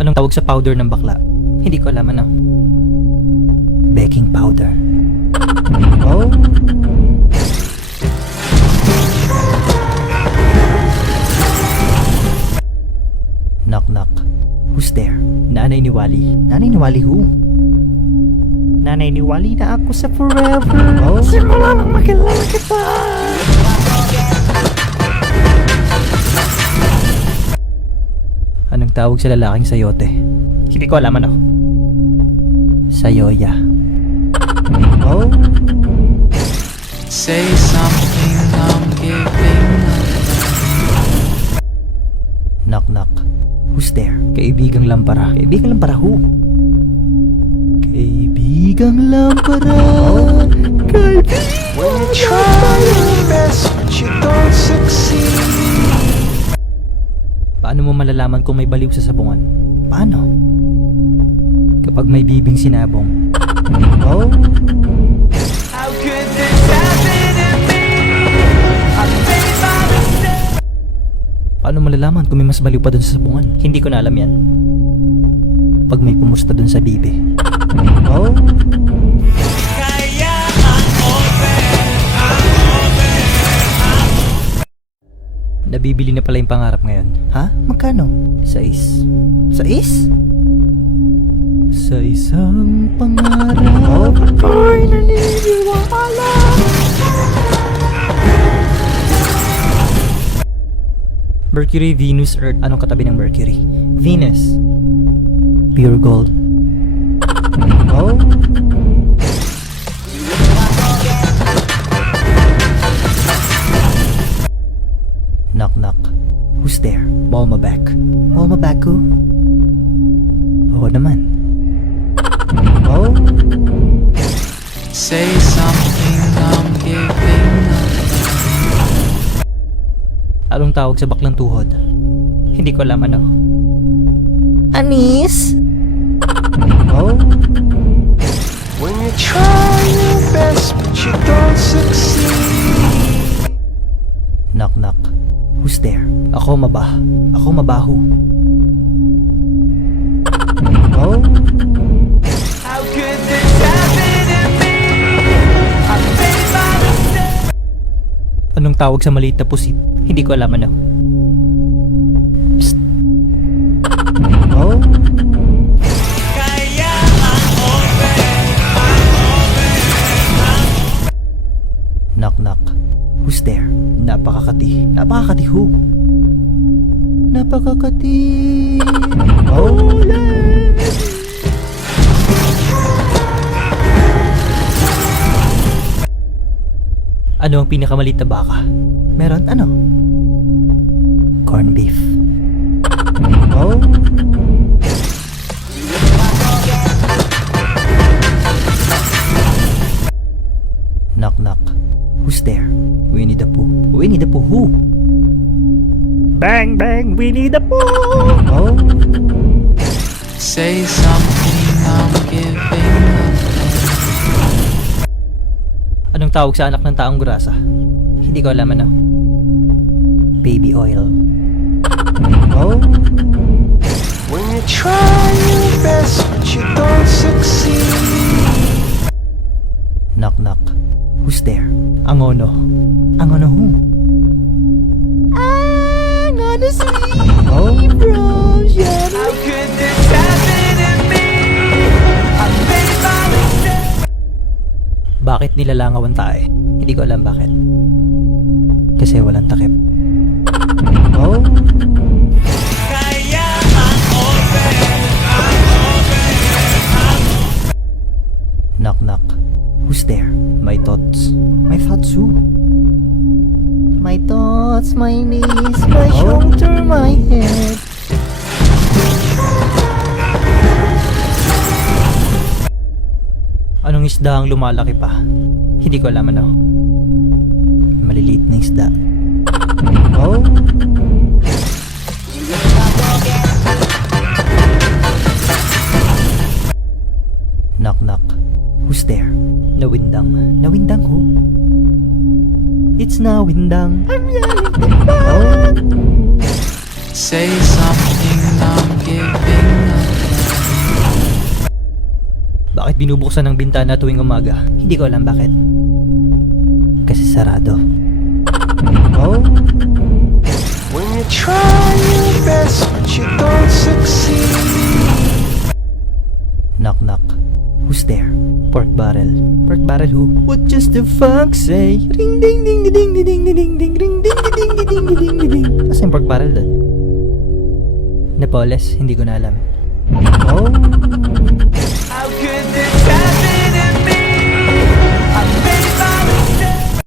Anong tawag sa powder ng bakla? Hindi ko alam ano. Baking powder. Oh. Knock knock. Who's there? Nanay ni Wally. Nanay ni Wally who? Nanay ni Wally na ako sa forever. Oh. Simula nang makilala kita. Anong tawag sa lalaking sayote? Hindi ko alam ano. Sayoya. Oh. Say something, I'm giving up. Knock knock. Who's there? Kaibigang lampara. Kaibigang lampara who? Kaibigang lampara. Oh. When you try your best but you don't succeed. Paano mo malalaman kung may baliw sa sabungan? Paano? Kapag may bibing sinabong. Oh. How could this happen to me? I made my mistake. Paano malalaman kung may mas baliw pa dun sa sabungan? Hindi ko na alam yan. Pag may pumusta dun sa bibe. Oh. Kaya ang open. Nabibili na pala yung pangarap ngayon. Ha? Magkano? 6. 6? Sa isang pangarap ako'y naniniwala. Mercury, Venus, Earth. Anong katabi ng Mercury? Venus. Pure gold. Oh. Knock knock. Who's there? Malmabak. Malmabak who? Oo naman. Oh. Say something, I'm giving up. Anong tawag sa baklang tuhod? Hindi ko alam ano. Anis? Oh. When you try your best but you don't succeed. Knock knock. Who's there? Ako maba. Ako mabaho. Oh. How could this happen to me? I made my mistake. Anong tawag sa maliit na pusit? Hindi ko alam ano. Psst. Oh. Kaya ang open. Knock knock. Who's there? Napakakati. Napakakati who? Napakakati. Oh. Ano ang pinakamaliit na baka? Meron? Ano? Corn beef. Oh. Knock knock. Who's there? Winnie the Pooh. Winnie the Pooh who? Bang bang Winnie the Pooh. Oh. Say something, I'm giving up. Anong tawag sa anak ng taong grasa? Hindi ko alam ano. Baby oil. Oh. When you try your best but you don't succeed. Knock knock. Who's there? Angono. Angono who? Angono sweet. Oh. From How could this happen to me? I made my mistake. Bakit nilalangaw ang tae? Hindi ko alam bakit. Kasi walang takip. Oh. Kaya ang open. Knock knock. Who's there? My thoughts. My thoughts who? My thoughts, my knees, my shoulder, my head. Anong isda ang lumalaki pa? Hindi ko alam ano. Maliliit na isda. Oh. Knock knock. Who's there? Nawindang. Nawindang who? It's Nawindang. I'm yelling the Say something, I'm giving up. Bakit binubuksan ng bintana tuwing umaga? Hindi ko alam bakit. Kasi sarado. Oh. When you try your best but you don't succeed. Knock knock. Who's there? Pork barrel. Pork barrel who? What does the fox say? Ring ding ding ding ding ding ding ding ring ding ding ding ding ding ding ding. Kasi yung pork barrel doon? Napoles? Hindi ko na alam. Oh. How could this happen to me? I made my mistake.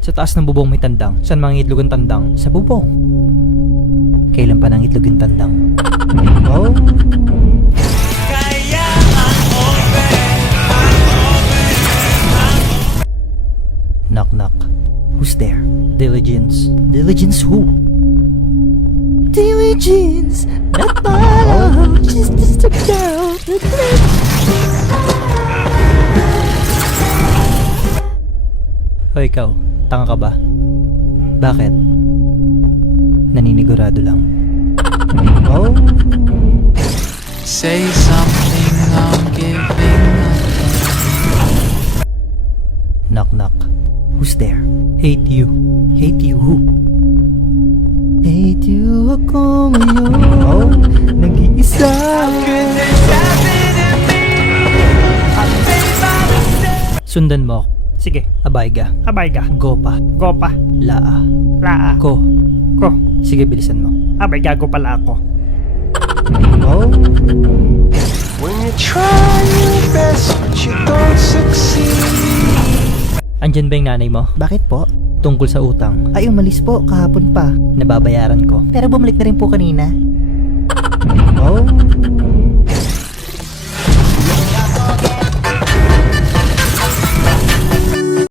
Sa taas ng bubong may tandang. Saan mga itlog ang tandang? Sa bubong. Kailan pa nang itlog yung tandang? Oh. Kaya I'm open. Knock knock. Who's there? Diligence. Diligence who? Diligence. Not my love. She's just a girl. O ikaw, tanga ka ba? Bakit? Naninigurado lang. Oh. Say something, I'm giving up. Knock knock. Who's there? Hate you. Hate you who? Hate you ako ngayon. Oh, nag-iisa. How could this happen to me? I made my mistake. Sundan mo. Sige, Abay ka. abay ka. Go pa. Go pa. Laa. Raa. Ko. Ko. Sige, bilisan mo. Abay, gago pala ako. Oh. When you try your best but you don't succeed. Andyan ba yung nanay mo? Bakit po? Tungkol sa utang. Ay, umalis po. Kahapon pa. Nababayaran ko. Pero bumalik na rin po kanina.